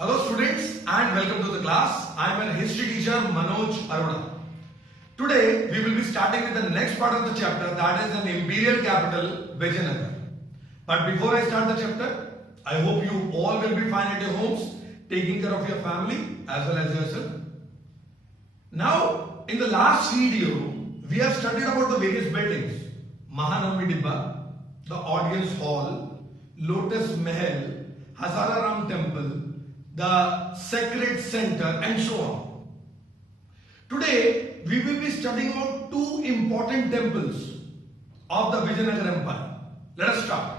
Hello students and welcome to the class. I am a history teacher Manoj Arora. Today we will be starting with the next part of the chapter, that is an imperial capital Vijayanagar. But before I start the chapter, I hope you all will be fine at your homes, taking care of your family as well as yourself. Now in the last video we have studied about the various buildings: Mahanami Dibba, the audience hall, Lotus Mahal, Hazara Ram temple, the sacred center, and so on. Today we will be studying about two important temples of the Vijayanagar Empire. Let us start.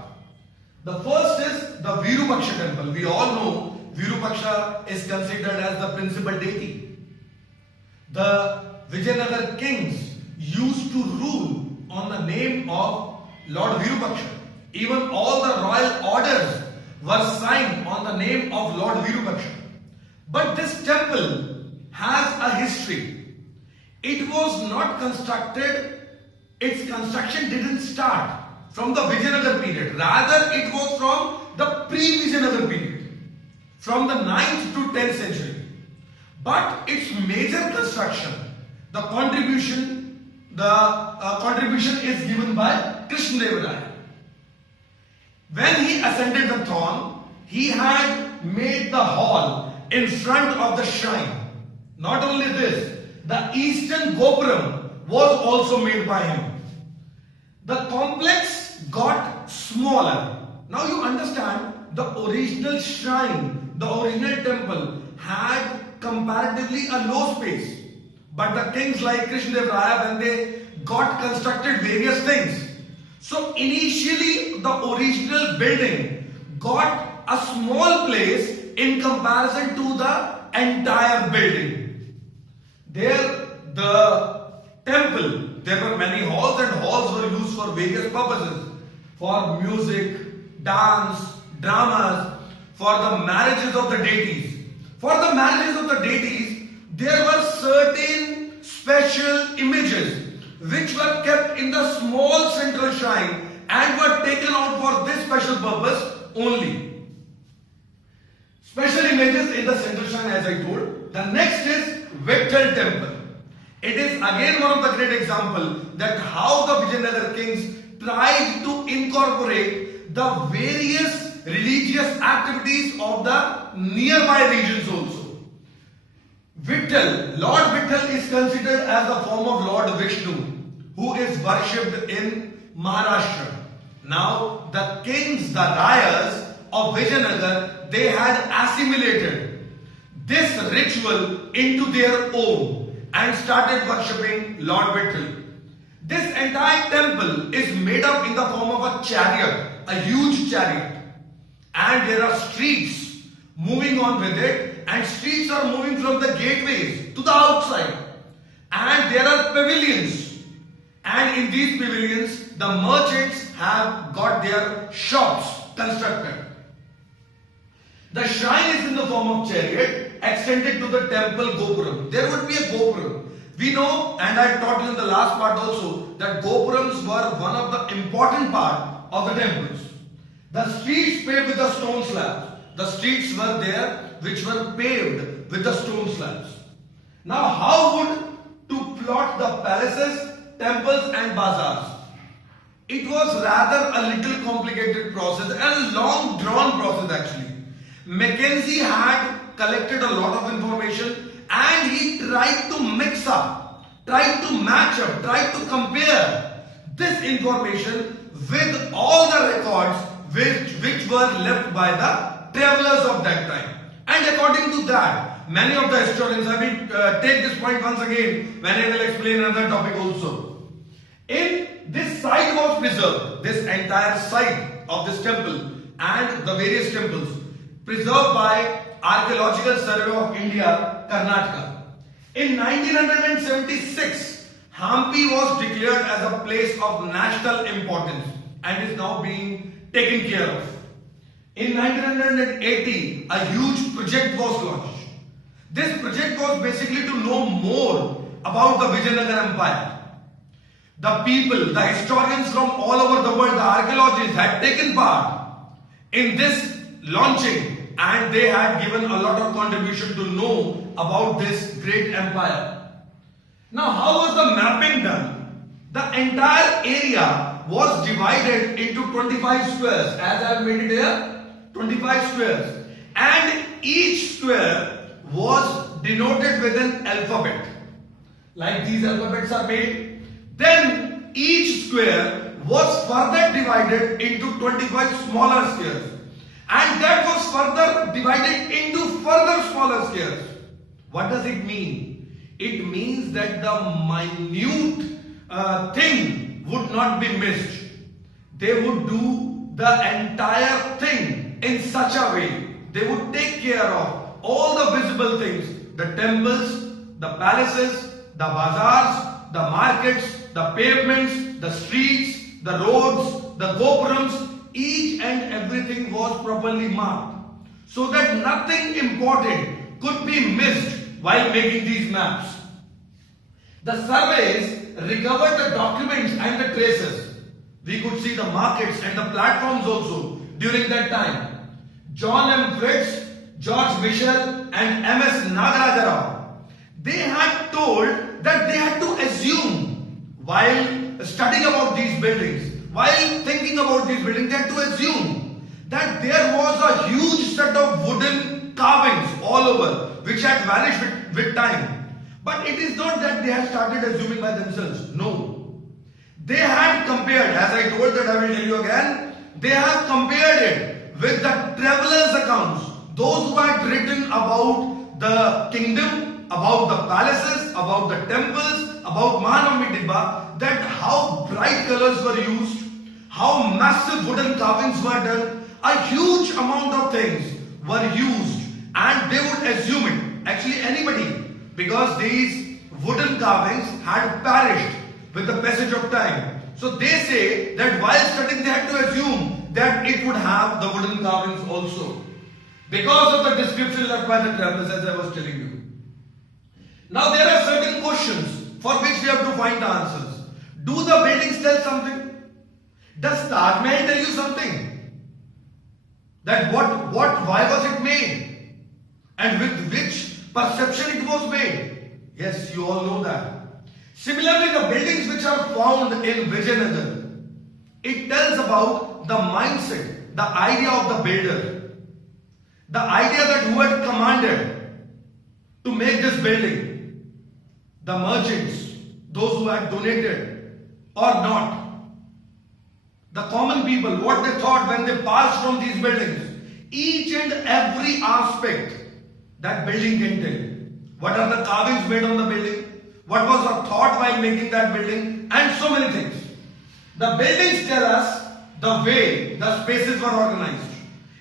The first is the Virupaksha temple. We all know Virupaksha is considered as the principal deity. The Vijayanagar kings used to rule on the name of Lord Virupaksha. Even all the royal orders were signed on the name of Lord Virupaksha. But this temple has a history. It was not constructed, its construction didn't start from the Vijayanagar period. Rather, it was from the pre-Vijayanagar period, from the 9th to 10th century. But its major construction, the contribution is given by Krishnadeva Raya. When he ascended the throne, he had made the hall in front of the shrine. Not only this, the eastern gopuram was also made by him. The complex got smaller. Now you understand, the original shrine, the original temple had comparatively a low space. But the kings like Krishnadeva Raya, when they got constructed various things, so initially the original building got a small place in comparison to the entire building. There the temple, there were many halls, and halls were used for various purposes. For music, dance, dramas, for the marriages of the deities. For the marriages of the deities, there were certain special images which were kept in the small central shrine and were taken out for this special purpose only. Special images in the central shrine, as I told. The next is Vitthal temple. It is again one of the great examples that how the Vijayanagar kings tried to incorporate the various religious activities of the nearby regions also. Vitthal, Lord Vitthal is considered as the form of Lord Vishnu, who is worshipped in Maharashtra. Now, the kings, the Rayas of Vijayanagar, they had assimilated this ritual into their own and started worshipping Lord Vitthal. This entire temple is made up in the form of a chariot, a huge chariot. And there are streets moving on with it, and streets are moving from the gateways to the outside. And there are pavilions. And in these pavilions, the merchants have got their shops constructed. The shrine is in the form of chariot extended to the temple gopuram. There would be a gopuram. We know, and I taught you in the last part also, that gopurams were one of the important part of the temples. The streets paved with the stone slabs. The streets were there which were paved with the stone slabs. Now how would to plot the palaces, temples and bazaars? It was rather a little complicated process and a long drawn process actually. Mackenzie had collected a lot of information and he tried to mix up, tried to match up, tried to compare this information with all the records which were left by the travelers of that time. And according to that, many of the historians, I will take this point once again when I will explain another topic also. In this site was preserved, this entire site of this temple and the various temples, preserved by Archaeological Survey of India, Karnataka. In 1976, Hampi was declared as a place of national importance and is now being taken care of. In 1980, a huge project was launched. This project was basically to know more about the Vijayanagar Empire. The people, the historians from all over the world, the archaeologists had taken part in this launching and they had given a lot of contribution to know about this great empire. Now, how was the mapping done? The entire area was divided into 25 squares, as I have made it here, 25 squares, and each square was denoted with an alphabet. Like these alphabets are made. Then each square was further divided into 25 smaller squares, and that was further divided into further smaller squares. What does it mean? It means that the minute thing would not be missed. They would do the entire thing in such a way. They would take care of all the visible things, the temples, the palaces, the bazaars, the markets, the pavements, the streets, the roads, the gopurams. Each and everything was properly marked so that nothing important could be missed while making these maps. The surveys recovered the documents and the traces. We could see the markets and the platforms also during that time. John M. Fritz, George Michel and M.S. Nagaraj Rao, they had told that they had to assume while studying about these buildings, while thinking about these buildings, they had to assume that there was a huge set of wooden carvings all over which had vanished with time. But it is not that they had started assuming by themselves. No. They had compared, as I told that I will tell you again, they have compared it with the travelers' accounts, those who had written about the kingdom, about the palaces, about the temples, about Mahanavami Dibba, that how bright colors were used, how massive wooden carvings were done, a huge amount of things were used, and they would assume it. Actually, anybody, because these wooden carvings had perished with the passage of time. So they say that while studying, they had to assume that it would have the wooden carvings also, because of the description left by the travelers, as I was telling you. Now there are certain questions for which we have to find the answers. Do the buildings tell something? Does Taj Mahal tell you something? That why was it made? And with which perception it was made? Yes, you all know that. Similarly, the buildings which are found in Vijayanagar, it tells about the mindset, the idea of the builder, the idea that who had commanded to make this building, the merchants, those who had donated or not, the common people, what they thought when they passed from these buildings, each and every aspect that building can tell. What are the carvings made on the building? What was the thought while making that building? And so many things. The buildings tell us the way the spaces were organized.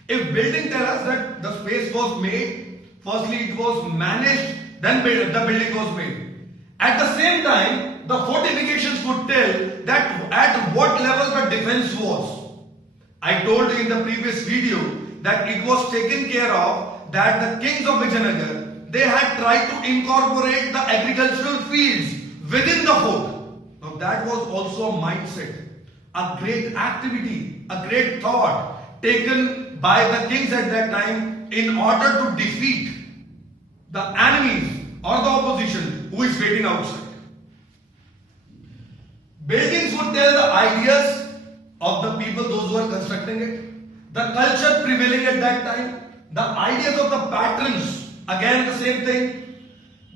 If building tell us that the space was made, firstly it was managed, then the building was made. At the same time, the fortifications would tell that at what level the defense was. I told you in the previous video that it was taken care of that the kings of Vijayanagar, they had tried to incorporate the agricultural fields within the fort. Now that was also a mindset, a great activity, a great thought taken by the kings at that time in order to defeat the enemies or the opposition who is waiting outside. Buildings would tell the ideas of the people, those who are constructing it, the culture prevailing at that time, the ideas of the patrons, again the same thing.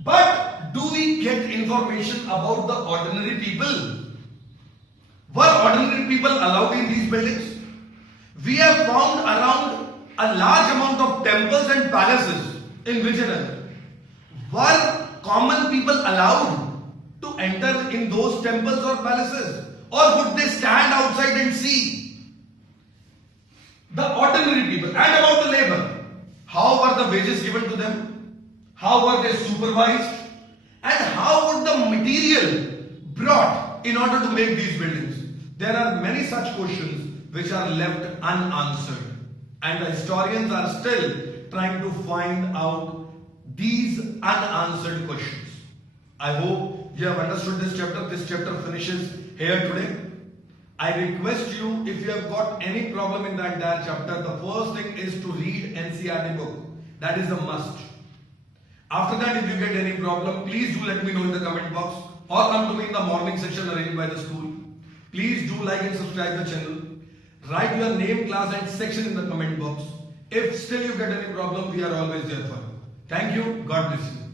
But do we get information about the ordinary people? Were ordinary people allowed in these buildings? We have found around a large amount of temples and palaces in Vijayanagar. Were common people allowed to enter in those temples or palaces? Or would they stand outside and see? The ordinary people, and about the labor. How were the wages given to them? How were they supervised? And how would the material brought in order to make these buildings? There are many such questions which are left unanswered. And the historians are still trying to find out these unanswered questions. I hope you have understood this chapter. This chapter finishes here today. I request you, if you have got any problem in the entire chapter, the first thing is to read NCERT book. That is a must. After that, if you get any problem, please do let me know in the comment box or come to me in the morning section arranged by the school. Please do like and subscribe the channel. Write your name, class and section in the comment box. If still you get any problem, we are always there for you. Thank you. God bless you.